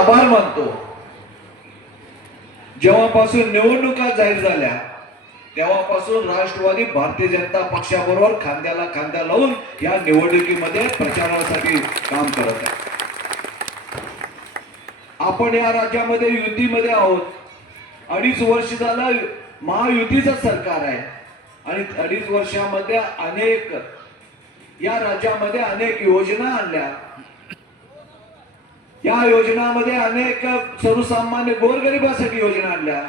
आभार मानतो. जेव्हापासून निवडणुका जाहीर झाल्या तेव्हापासून राष्ट्रवादी भारतीय जनता पक्षाबरोबर खांद्याला खांद्या लावून या निवडणुकीमध्ये प्रचारासाठी काम करत आहे. आपण या राज्यामध्ये युतीमध्ये आहोत. अडीच वर्ष झालं महायुतीचं सरकार आहे. आणि अडीच वर्षामध्ये अनेक या राज्यामध्ये अनेक योजना आणल्या. या योजनामध्ये अनेक सर्वसामान्य गोरगरिबासाठी योजना आणल्या.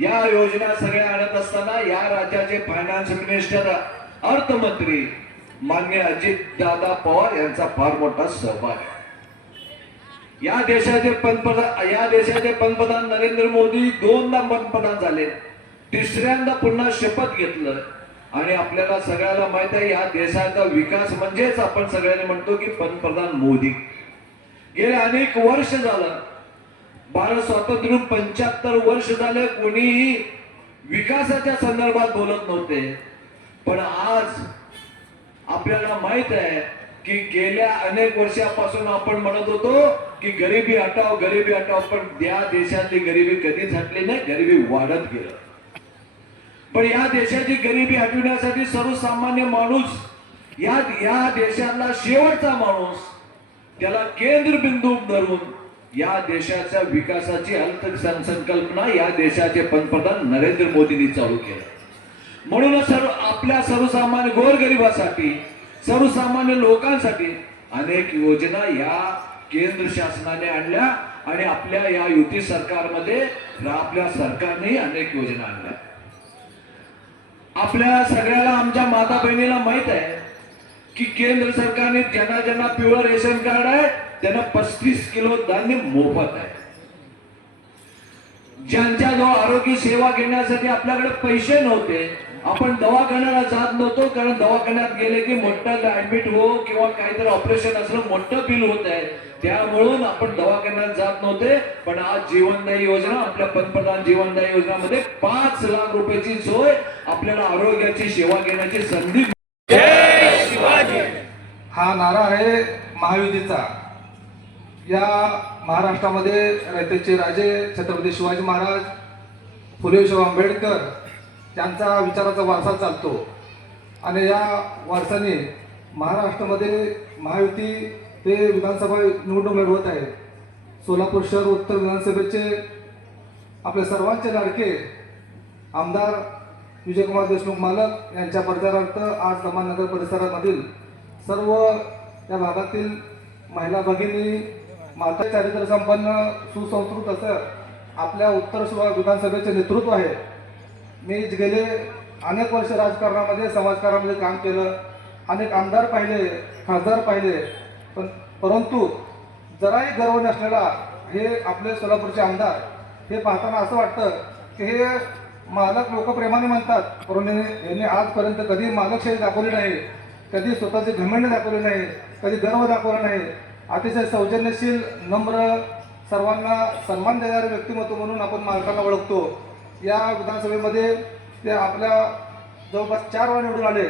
या योजना सगळ्या आणत असताना या राज्याचे फायनान्स मिनिस्टर अर्थमंत्री मान्य अजित दादा पवार यांचा फार मोठा सहभाग आहे. या देशाचे पंतप्रधान या देशाचे पंतप्रधान नरेंद्र मोदी दोनदा पंतप्रधान झाले. तिसऱ्यांदा पुन्हा शपथ घेतलं. आणि आपल्याला सगळ्याला माहीत आहे या देशाचा विकास म्हणजेच आपण सगळ्यांनी म्हणतो की पंतप्रधान मोदी. गेले अनेक वर्ष झालं. भारत स्वातंत्र्य पंच्याहत्तर वर्ष झाले कोणीही विकासाच्या संदर्भात बोलत नव्हते. पण आज आपल्याला माहीत आहे की गेल्या अनेक वर्षापासून आपण म्हणत होतो की गरिबी हटाव गरिबी हटाव पण या देशातली गरिबी कधीच हटली नाही गरिबी वाढत गेलं. पण या देशाची गरिबी हटविण्यासाठी सर्वसामान्य माणूस या या देशातला शेवटचा माणूस त्याला केंद्रबिंदू धरून या देशाच्या विकासाची अर्थसंकल्पना या देशाचे पंतप्रधान नरेंद्र मोदींनी चालू केलं. म्हणूनच सर्व आपल्या सर्वसामान्य गोरगरिबासाठी सर्वसामान्य लोकांसाठी अनेक योजना या केंद्र शासनाने आणल्या आणि आपल्या या युती सरकारमध्ये आपल्या सरकारने अनेक योजना आणल्या. आपल्या सगळ्याला आमच्या माता बहिणीला माहीत आहे की केंद्र सरकारने ज्यांना ज्यांना पिवळं रेशन कार्ड आहे त्यांना पस्तीस किलो धान्य मोफत आहे. ज्यांच्याजवळ आरोग्य सेवा घेण्यासाठी आपल्याकडे पैसे नव्हते आपण दवाखान्याला जात नव्हतो कारण दवाखान्यात गेले की मोठं ऍडमिट हो किंवा काहीतरी ऑपरेशन असलं मोठं बिल होत आहे. त्यामुळून आपण दवाखान्यात जात नव्हते पण आज जीवनदायी योजना आपल्या पंतप्रधान जीवनदायी योजनामध्ये पाच लाख रुपयाची सोय आपल्याला आरोग्याची सेवा घेण्याची संधी हा नारा आहे महायुतीचा. या महाराष्ट्रामध्ये रयतेचे राजे छत्रपती शिवाजी महाराज फुले शाहू आंबेडकर त्यांचा विचाराचा वारसा चालतो. आणि या वारसाने महाराष्ट्रामध्ये महायुती ते विधानसभा निवडणूक लढवत आहे. सोलापूर शहर उत्तर विधानसभेचे आपले सर्वांचे लाडके आमदार विजयकुमार देशमुख मालक यांच्या प्रचारार्थ आज दमान नगर परिसरामधील सर्व या भागातील महिला भगिनी माता चारित्र संपन्न सुसंस्कृत असं आपल्या उत्तर सुवा विधानसभेचे नेतृत्व आहे. मी गेले अनेक वर्ष राजकारणामध्ये समाजकारणामध्ये काम केलं. अनेक आमदार पाहिले खासदार पाहिले. पण परंतु जराही गर्व नसलेला हे आपले सोलापूरचे आमदार हे पाहताना असं वाटतं की हे मालक लोकप्रेमाने म्हणतात. परंतु यांनी आजपर्यंत कधी मालकशाही दाखवली नाही. कधी स्वतःचे घमंड दाखवले नाही कधी गर्व दाखवला नाही अतिशय सौजन्यशील नम्र सर्वांना सन्मान देणारे व्यक्तिमत्व म्हणून आपण मालकांना ओळखतो. या विधानसभेमध्ये ते आपल्या जवळपास चार वेळा निवडून आले.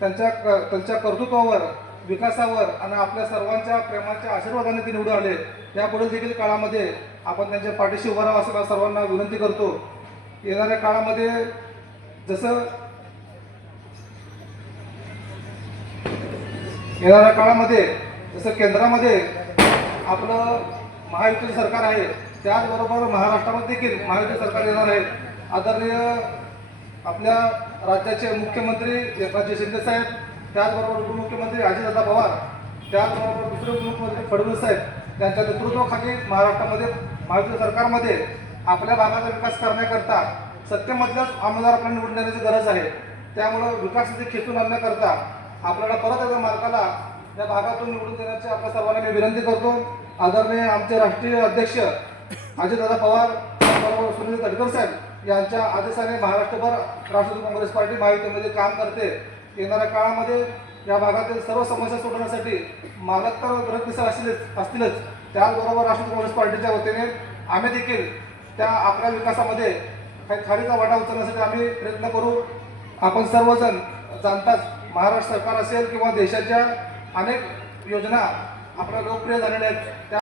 त्यांच्या क- त्यांच्या कर्तृत्वावर विकासावर आणि आपल्या सर्वांच्या प्रेमाच्या आशीर्वादाने ते निवडून आले. यापुढे देखील काळामध्ये आपण त्यांच्या पाठीशी उभं राहावं असं सर्वांना विनंती करतो. येणाऱ्या काळामध्ये जसं येणाऱ्या काळामध्ये जसं केंद्रामध्ये आपलं महायुतीचं सरकार आहे त्याचबरोबर महाराष्ट्रामध्ये देखील महायुती सरकार येणार आहे. आदरणीय आपल्या राज्याचे मुख्यमंत्री एकनाथजी शिंदे साहेब त्याचबरोबर उपमुख्यमंत्री अजितदादा पवार त्याचबरोबर दुसरे उपमुख्यमंत्री फडणवीस साहेब यांच्या नेतृत्वाखाली महाराष्ट्रामध्ये महायुती सरकारमध्ये आपल्या भागाचा विकास करण्याकरता सत्तेमधल्याच आमदार आपल्याला निवडून देण्याची गरज आहे. त्यामुळं विकासाचे खेचून आणण्याकरता आपल्याला परत एकदा मार्गाला या भागातून निवडून देण्याची आपल्या सर्वांना मी विनंती करतो. आदरणीय आमचे राष्ट्रीय अध्यक्ष अजितदादा पवार त्याचबरोबर सुनील तटकर साहेब यांच्या आदेशाने महाराष्ट्रभर राष्ट्रवादी काँग्रेस पार्टी महायुतीमध्ये काम करते. येणाऱ्या काळामध्ये या भागातील सर्व समस्या सोडवण्यासाठी मालक तर प्रयत्नशील असतीलच असतीलच. त्याचबरोबर राष्ट्रवादी काँग्रेस पार्टीच्या वतीने आम्ही देखील त्या आपल्या विकासामध्ये काही खाडीचा वाटा उचलण्यासाठी आम्ही प्रयत्न करू. आपण सर्वजण जाणताच महाराष्ट्र सरकार असेल किंवा देशाच्या अनेक योजना आपल्या लोकप्रिय झालेल्या आहेत त्या